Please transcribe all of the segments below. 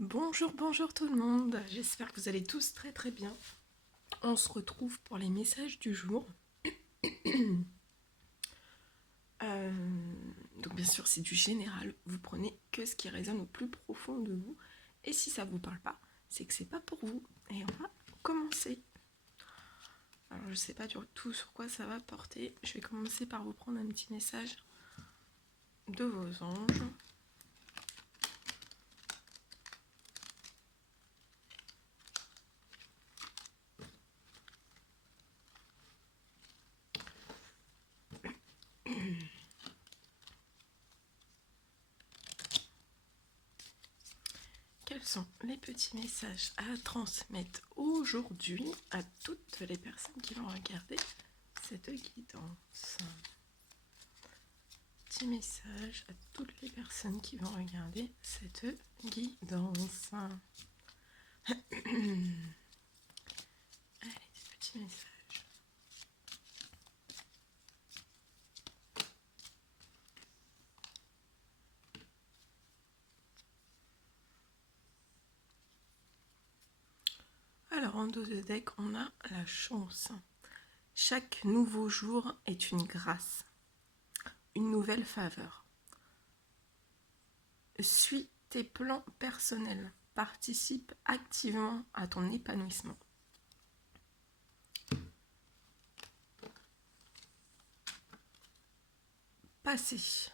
Bonjour, bonjour tout le monde, j'espère que vous allez tous très très bien. On se retrouve pour les messages du jour. Donc bien sûr c'est du général, vous prenez que ce qui résonne au plus profond de vous. Et si ça vous parle pas, c'est que c'est pas pour vous. Et on va commencer. Alors je sais pas du tout sur quoi ça va porter. Je vais commencer par vous prendre un petit message de vos anges. Quels sont les petits messages à transmettre aujourd'hui à toutes les personnes qui vont regarder cette guidance? Petit message à toutes les personnes qui vont regarder cette guidance. Allez, des petits messages. Alors, en dos de deck, on a la chance. Chaque nouveau jour est une grâce, une nouvelle faveur. Suis tes plans personnels, participe activement à ton épanouissement. Passé.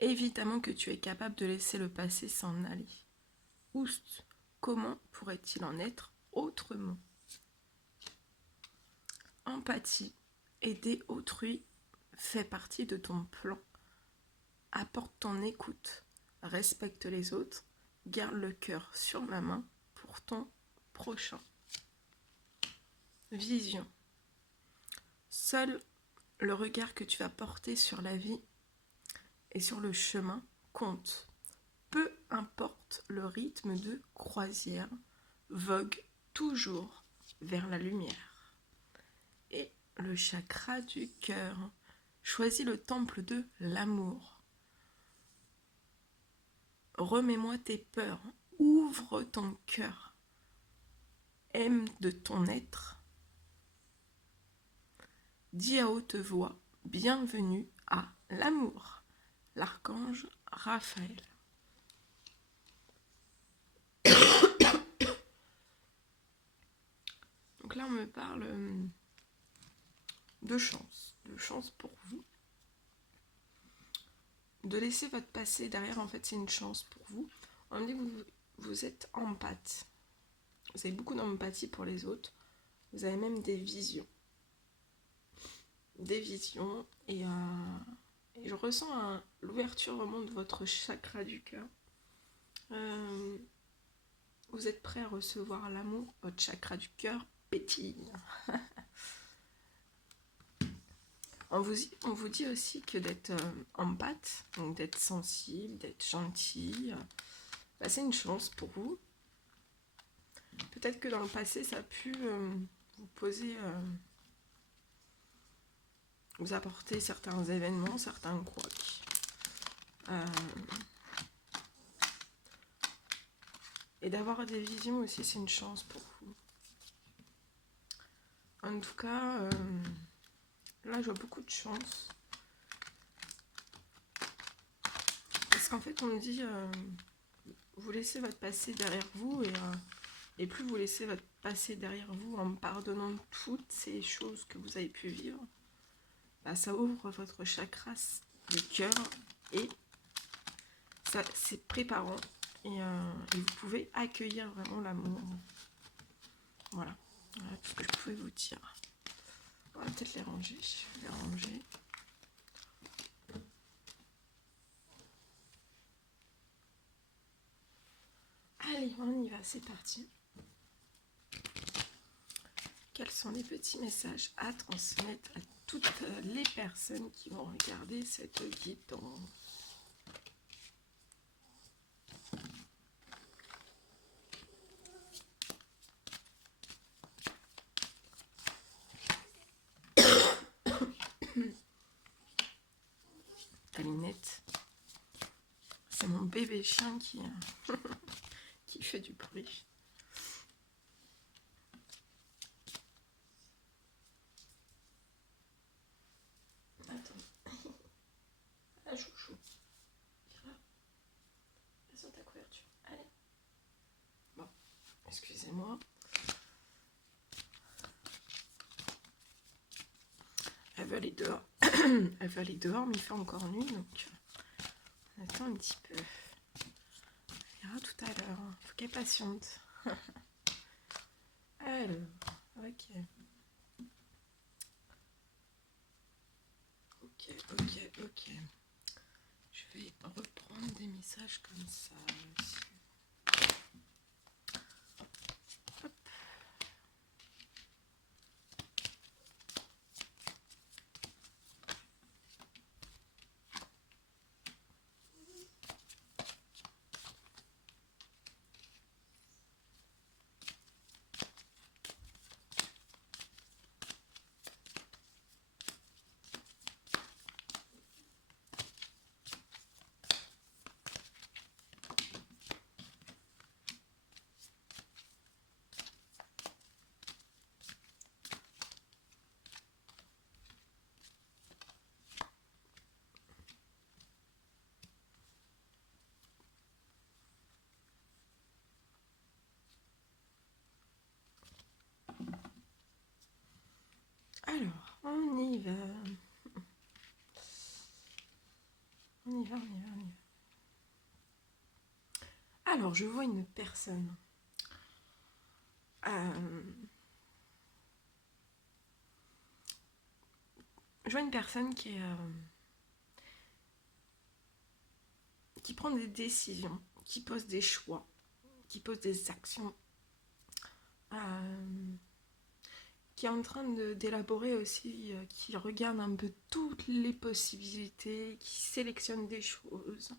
Évidemment que tu es capable de laisser le passé s'en aller. Oust, comment pourrait-il en être autrement? Empathie, aider autrui fait partie de ton plan. Apporte ton écoute, respecte les autres, garde le cœur sur la main pour ton prochain. Vision. Seul le regard que tu vas porter sur la vie et sur le chemin compte. Peu importe le rythme de croisière, vogue toujours vers la lumière. Et le chakra du cœur. Choisis le temple de l'amour. Remets-moi tes peurs. Ouvre ton cœur. Aime de ton être. Dis à haute voix, bienvenue à l'amour. L'archange Raphaël. Donc là, on me parle de chance pour vous. De laisser votre passé derrière, en fait, c'est une chance pour vous. On me dit que vous êtes empathe. Vous avez beaucoup d'empathie pour les autres. Vous avez même des visions. Et je ressens l'ouverture vraiment de votre chakra du cœur. Vous êtes prêt à recevoir l'amour. Votre chakra du cœur pétille. On vous dit aussi que d'être empathe, donc d'être sensible, d'être gentil, c'est une chance pour vous. Peut-être que dans le passé, ça a pu vous poser, vous apporter certains événements, certains couacs. Et d'avoir des visions aussi, c'est une chance pour vous. En tout cas, là, je vois beaucoup de chance. Parce qu'en fait, on me dit, vous laissez votre passé derrière vous et plus vous laissez votre passé derrière vous en pardonnant toutes ces choses que vous avez pu vivre, ça ouvre votre chakra du cœur et ça, c'est préparant et vous pouvez accueillir vraiment l'amour. Voilà tout ce que je pouvais vous dire. On va peut-être les ranger. Je vais les ranger. Allez, on y va, c'est parti. Quels sont les petits messages à transmettre à toutes les personnes qui vont regarder cette guidance? Alinette, c'est mon bébé chien qui qui fait du bruit. Attends. Ah, chouchou. Viens là. Viens sur ta couverture. Allez. Bon, excusez-moi. Elle veut aller dehors. Elle veut aller dehors, mais il fait encore nuit, donc on attend un petit peu. Elle verra tout à l'heure. Faut qu'elle patiente. Alors, ok. Ok. Je vais reprendre des messages comme ça aussi. Hop. Alors, on y va. On y va. Alors, je vois une personne. Je vois une personne qui prend des décisions, qui pose des choix, qui pose des actions, qui est en train d'élaborer aussi, qui regarde un peu toutes les possibilités, qui sélectionne des choses,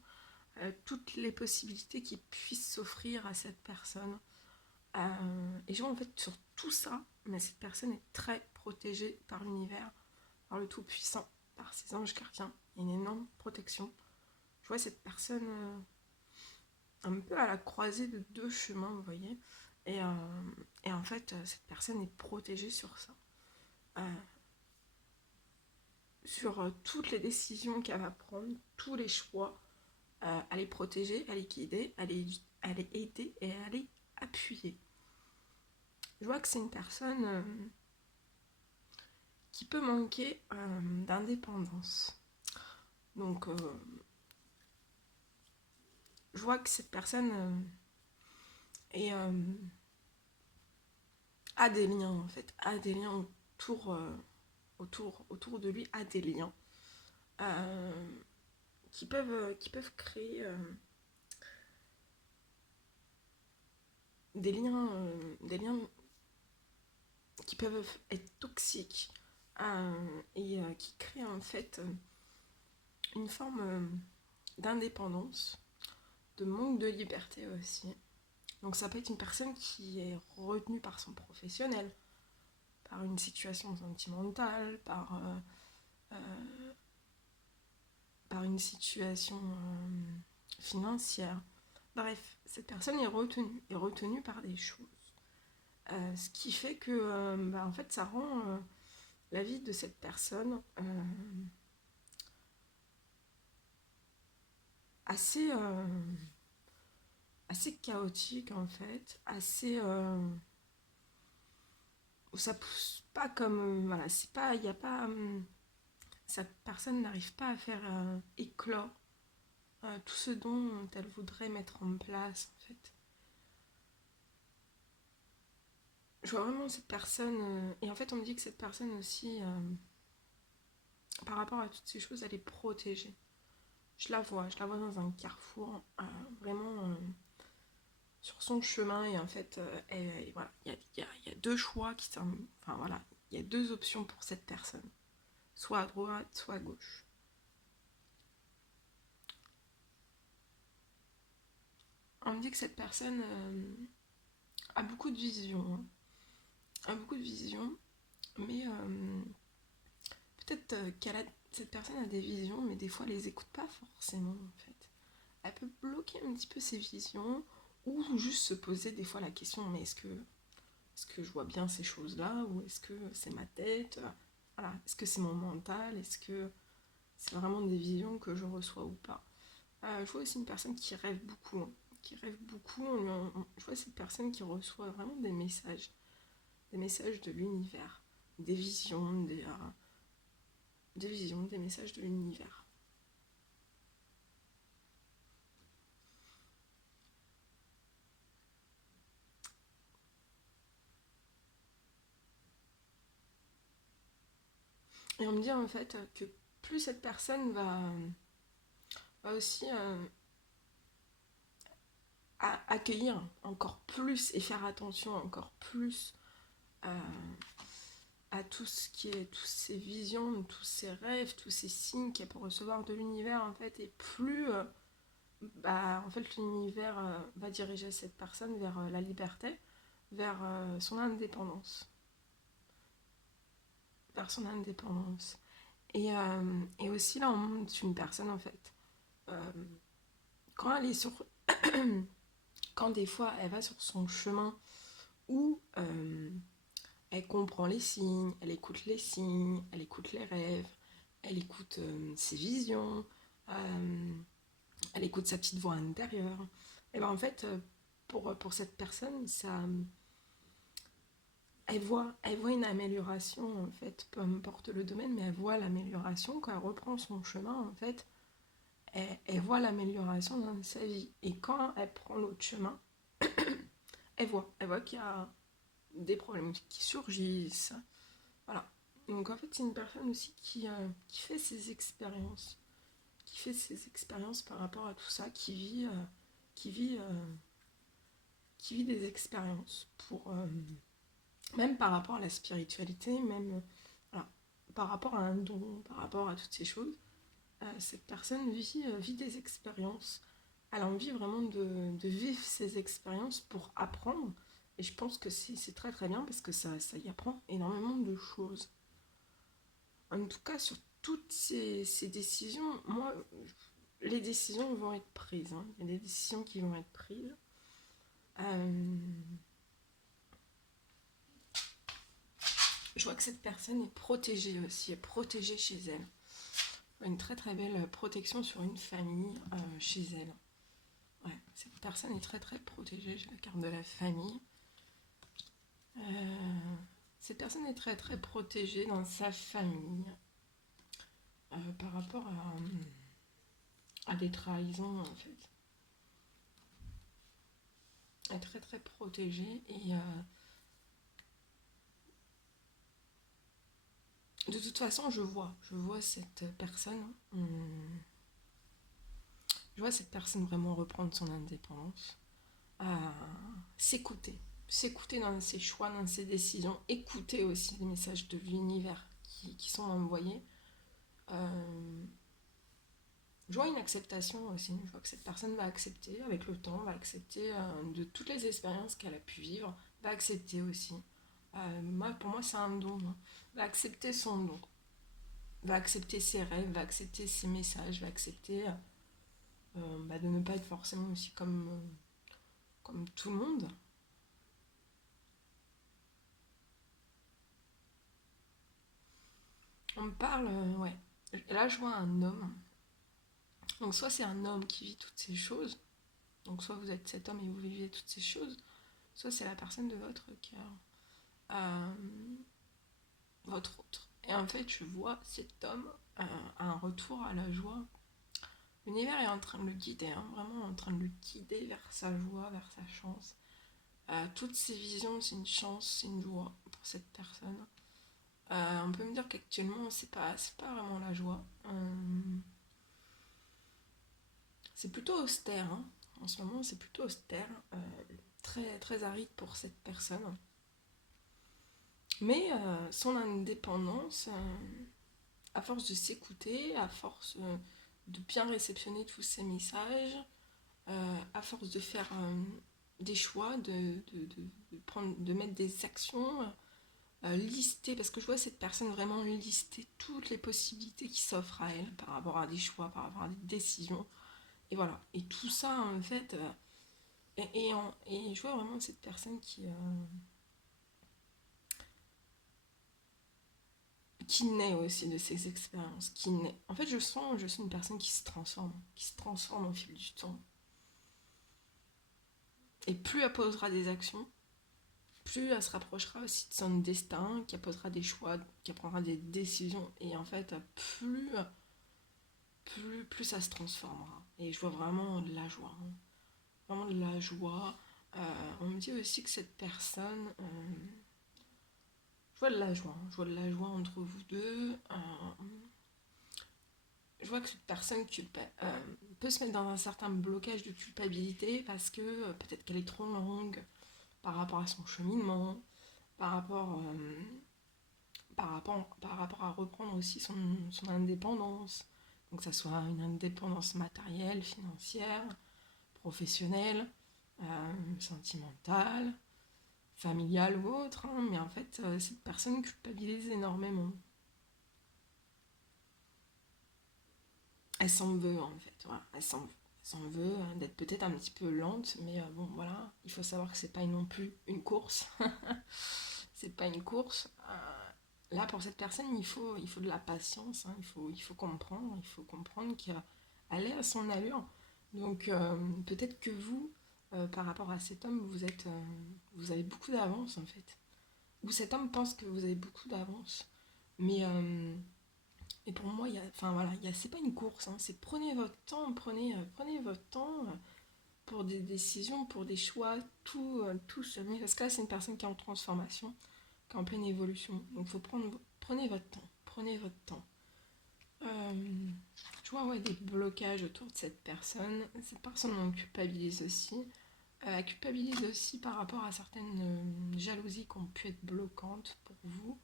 toutes les possibilités qui puissent s'offrir à cette personne. Et je vois en fait sur tout ça, mais cette personne est très protégée par l'univers, par le Tout-Puissant, par ses anges gardiens. Il y a une énorme protection. Je vois cette personne un peu à la croisée de deux chemins, vous voyez. Et en fait, cette personne est protégée sur ça. Sur toutes les décisions qu'elle va prendre, tous les choix, elle est protégée, elle est guidée, elle est aidée et elle est appuyée. Je vois que c'est une personne qui peut manquer d'indépendance. Donc, je vois que cette personne a des liens, en fait, a des liens autour de lui, a des liens qui peuvent créer des liens qui peuvent être toxiques et qui créent en fait une forme d'indépendance, de manque de liberté aussi. Donc ça peut être une personne qui est retenue par son professionnel, par une situation sentimentale, par une situation financière. Bref, cette personne est retenue par des choses. Ce qui fait que en fait, ça rend la vie de cette personne assez, assez chaotique en fait, assez où ça pousse pas comme voilà, c'est pas, il y a pas cette personne n'arrive pas à faire éclore tout ce dont elle voudrait mettre en place en fait. Je vois vraiment cette personne et en fait on me dit que cette personne aussi par rapport à toutes ces choses elle est protégée. Je la vois dans un carrefour vraiment sur son chemin et en fait voilà, il y a deux choix qui sont, enfin voilà, il y a deux options pour cette personne, soit à droite soit à gauche. On me dit que cette personne a beaucoup de vision, hein, a beaucoup de vision, mais peut-être cette personne a des visions, mais des fois elle les écoute pas forcément en fait. Elle peut bloquer un petit peu ses visions ou juste se poser des fois la question, mais est-ce que je vois bien ces choses-là, ou est-ce que c'est ma tête, voilà, est-ce que c'est mon mental, est-ce que c'est vraiment des visions que je reçois ou pas. Je vois aussi une personne qui rêve beaucoup, hein, qui rêve beaucoup, je vois cette personne qui reçoit vraiment des messages de l'univers, des visions, des visions, des messages de l'univers. Et on me dit en fait que plus cette personne va aussi accueillir encore plus et faire attention encore plus à, à tout ce qui est, toutes ces visions, tous ces rêves, tous ces signes qu'elle peut recevoir de l'univers en fait, et plus en fait l'univers va diriger cette personne vers la liberté, vers son indépendance, vers son indépendance. Et aussi là on montre une personne en fait, euh, quand elle est sur quand des fois elle va sur son chemin où elle comprend les signes, elle écoute les rêves, elle écoute ses visions, euh, elle écoute sa petite voix intérieure. Et ben en fait, pour cette personne, elle voit une amélioration en fait, peu importe le domaine, mais elle voit l'amélioration quand elle reprend son chemin en fait. Elle voit l'amélioration dans sa vie. Et quand elle prend l'autre chemin, elle voit qu'il y a des problèmes qui surgissent. Voilà. Donc en fait, c'est une personne aussi qui fait ses expériences, qui fait ses expériences par rapport à tout ça, qui vit, euh, qui vit des expériences pour même par rapport à la spiritualité, même voilà, par rapport à un don, par rapport à toutes ces choses. Cette personne vit des expériences. Elle a envie vraiment de vivre ces expériences pour apprendre. Et je pense que c'est très très bien parce que ça y apprend énormément de choses. En tout cas, sur toutes ces décisions, moi, les décisions vont être prises, hein. Il y a des décisions qui vont être prises. Euh, je vois que cette personne est protégée aussi, est protégée chez elle. Une très très belle protection sur une famille chez elle. Ouais, cette personne est très très protégée. J'ai la carte de la famille. Cette personne est très très protégée dans sa famille par rapport à des trahisons en fait. Elle est très très protégée et de toute façon je vois cette personne, je vois cette personne vraiment reprendre son indépendance, à s'écouter dans ses choix, dans ses décisions, écouter aussi les messages de l'univers qui sont envoyés. Euh, je vois une acceptation aussi, je vois que cette personne va accepter avec le temps, va accepter de toutes les expériences qu'elle a pu vivre, va accepter aussi. Pour moi, c'est un don, hein. Va accepter son don, va accepter ses rêves, va accepter ses messages, va accepter de ne pas être forcément aussi comme tout le monde. On me parle, ouais. Là, je vois un homme. Donc, soit c'est un homme qui vit toutes ces choses, donc soit vous êtes cet homme et vous vivez toutes ces choses, soit c'est la personne de votre cœur, euh, votre autre. Et en fait, je vois cet homme à un retour à la joie. L'univers est en train de le guider, hein, vraiment en train de le guider vers sa joie, vers sa chance. Toutes ces visions, c'est une chance, c'est une joie pour cette personne. On peut me dire qu'actuellement, c'est pas vraiment la joie. C'est plutôt austère, hein. En ce moment, c'est plutôt austère, très, très aride pour cette personne. Mais son indépendance, à force de s'écouter, à force de bien réceptionner tous ces messages, à force de faire des choix, de mettre des actions, lister, parce que je vois cette personne vraiment lister toutes les possibilités qui s'offrent à elle par rapport à des choix, par rapport à des décisions. Et voilà. Et tout ça, en fait, Et je vois vraiment cette personne qui naît aussi de ces expériences, qui naît. En fait, je sens une personne qui se transforme au fil du temps. Et plus elle posera des actions, plus elle se rapprochera aussi de son destin, qui posera des choix, qui prendra des décisions. Et en fait, plus ça se transformera. Et je vois vraiment de la joie, hein. Vraiment de la joie. On me dit aussi que cette personne, je vois de la joie, hein. Je vois de la joie entre vous deux. Je vois que cette personne peut se mettre dans un certain blocage de culpabilité parce que peut-être qu'elle est trop longue par rapport à son cheminement, par rapport, par rapport à reprendre aussi son indépendance. Donc que ça soit une indépendance matérielle, financière, professionnelle, sentimentale, familiale ou autre, hein. Mais en fait, cette personne culpabilise énormément. Elle s'en veut en fait, voilà, elle s'en veut. Elle s'en veut d'être peut-être un petit peu lente, mais bon voilà, il faut savoir que c'est pas non plus une course. C'est pas une course. Là pour cette personne, il faut de la patience, hein. Il faut comprendre qu'elle est à son allure. Donc peut-être que vous, par rapport à cet homme, vous avez beaucoup d'avance en fait. Ou cet homme pense que vous avez beaucoup d'avance. Mais et pour moi, enfin voilà, c'est pas une course, hein. C'est prenez votre temps, prenez votre temps pour des décisions, pour des choix, tout se met. Parce que là, c'est une personne qui est en transformation, qui est en pleine évolution. Donc, prenez votre temps, prenez votre temps. Je vois ouais, des blocages autour de cette personne. Cette personne en culpabilise aussi. Elle culpabilise aussi par rapport à certaines jalousies qui ont pu être bloquantes pour vous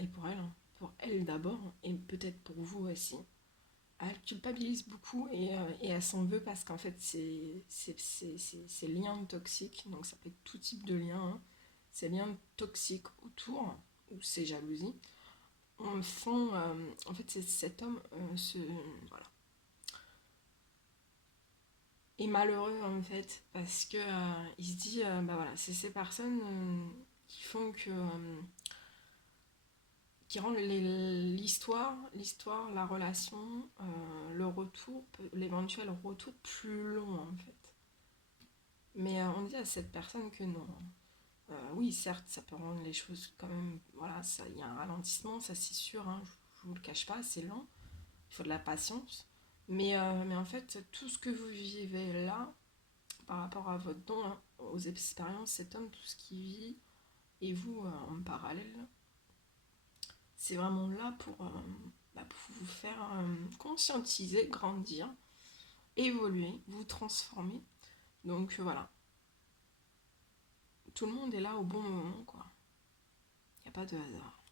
et pour elle, hein. Pour elle d'abord et peut-être pour vous aussi. Elle culpabilise beaucoup et elle s'en veut parce qu'en fait c'est liens toxiques, donc ça peut être tout type de liens, hein. Ces liens toxiques autour, ou ces jalousies, en fait cet homme voilà, est malheureux en fait parce que il se dit bah voilà, c'est ces personnes qui font que qui rend l'histoire, la relation, le retour, l'éventuel retour plus long en fait. Mais on dit à cette personne que non. Oui, certes, ça peut rendre les choses quand même. Voilà, il y a un ralentissement, ça c'est sûr, hein, je vous le cache pas, c'est lent, il faut de la patience. Mais en fait, tout ce que vous vivez là, par rapport à votre don, hein, aux expériences, cet homme, tout ce qu'il vit, et vous en parallèle, c'est vraiment là pour vous faire conscientiser, grandir, évoluer, vous transformer. Donc voilà, tout le monde est là au bon moment, quoi. Il n'y a pas de hasard.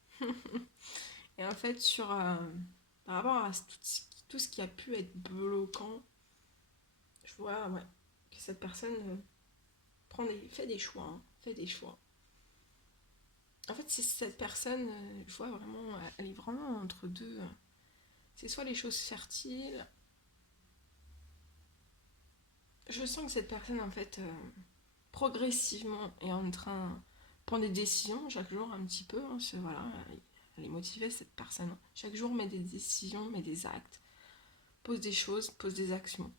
Et en fait, par rapport à tout ce qui a pu être bloquant, je vois ouais, que cette personne fait des choix, hein, fait des choix. En fait, c'est cette personne, je vois vraiment, elle est vraiment entre deux. C'est soit les choses fertiles. Je sens que cette personne, en fait, progressivement est en train de prendre des décisions chaque jour un petit peu, hein, voilà, elle est motivée cette personne. Chaque jour met des décisions, met des actes, pose des choses, pose des actions.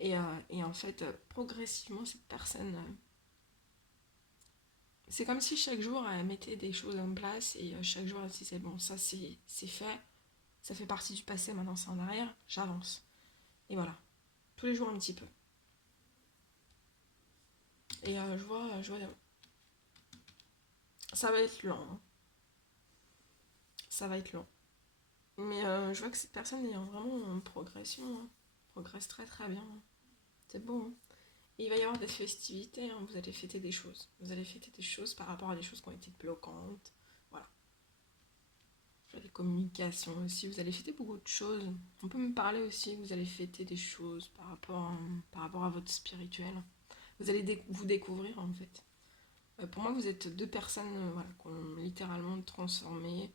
Et en fait, progressivement, cette personne, c'est comme si chaque jour elle mettait des choses en place et chaque jour elle se disait bon, ça c'est fait, ça fait partie du passé, maintenant c'est en arrière, j'avance. Et voilà, tous les jours un petit peu. Et je vois, ça va être lent, hein. Ça va être lent. Mais je vois que cette personne est vraiment en progression, hein. Progresse très très bien, hein. C'est beau, hein. Et il va y avoir des festivités, hein. Vous allez fêter des choses. Vous allez fêter des choses par rapport à des choses qui ont été bloquantes. Voilà. Les communications aussi. Vous allez fêter beaucoup de choses. On peut me parler aussi. Vous allez fêter des choses par rapport à votre spirituel. Vous allez vous découvrir en fait. Pour moi, vous êtes deux personnes voilà, qui ont littéralement transformé.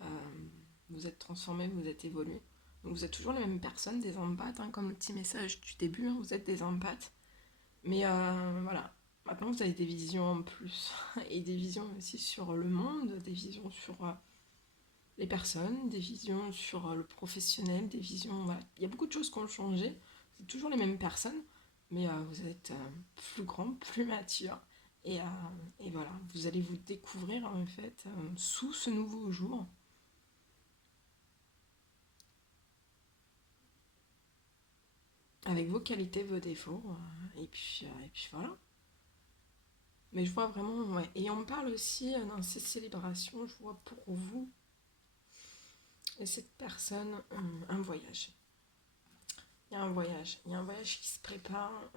Euh, vous êtes transformés, vous êtes évolués. Donc vous êtes toujours les mêmes personnes, des empathes, hein, comme le petit message du début. Hein, vous êtes des empathes. Mais voilà, maintenant vous avez des visions en plus, et des visions aussi sur le monde, des visions sur les personnes, des visions sur le professionnel, des visions... Voilà. Il y a beaucoup de choses qui ont changé, c'est toujours les mêmes personnes, mais vous êtes plus grand, plus mature, et, euh, et voilà, vous allez vous découvrir en fait sous ce nouveau jour. Avec vos qualités, vos défauts, et puis voilà. Mais je vois vraiment, ouais. Et on me parle aussi dans ces célébrations, je vois pour vous et cette personne un voyage. Il y a un voyage. Il y a un voyage qui se prépare.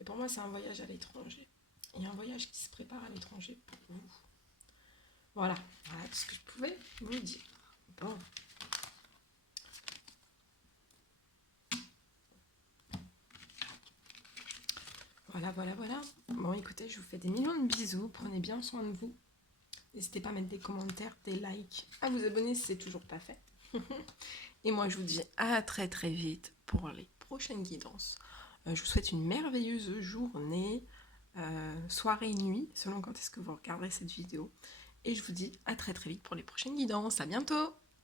Et pour moi, c'est un voyage à l'étranger. Il y a un voyage qui se prépare à l'étranger pour vous. Voilà, voilà tout ce que je pouvais vous dire. Bon, voilà, voilà, voilà. Bon, écoutez, je vous fais des millions de bisous. Prenez bien soin de vous. N'hésitez pas à mettre des commentaires, des likes, à vous abonner si c'est toujours pas fait. Et moi, je vous dis à très très vite pour les prochaines guidances. Je vous souhaite une merveilleuse journée, soirée, nuit, selon quand est-ce que vous regarderez cette vidéo. Et je vous dis à très très vite pour les prochaines guidances. À bientôt!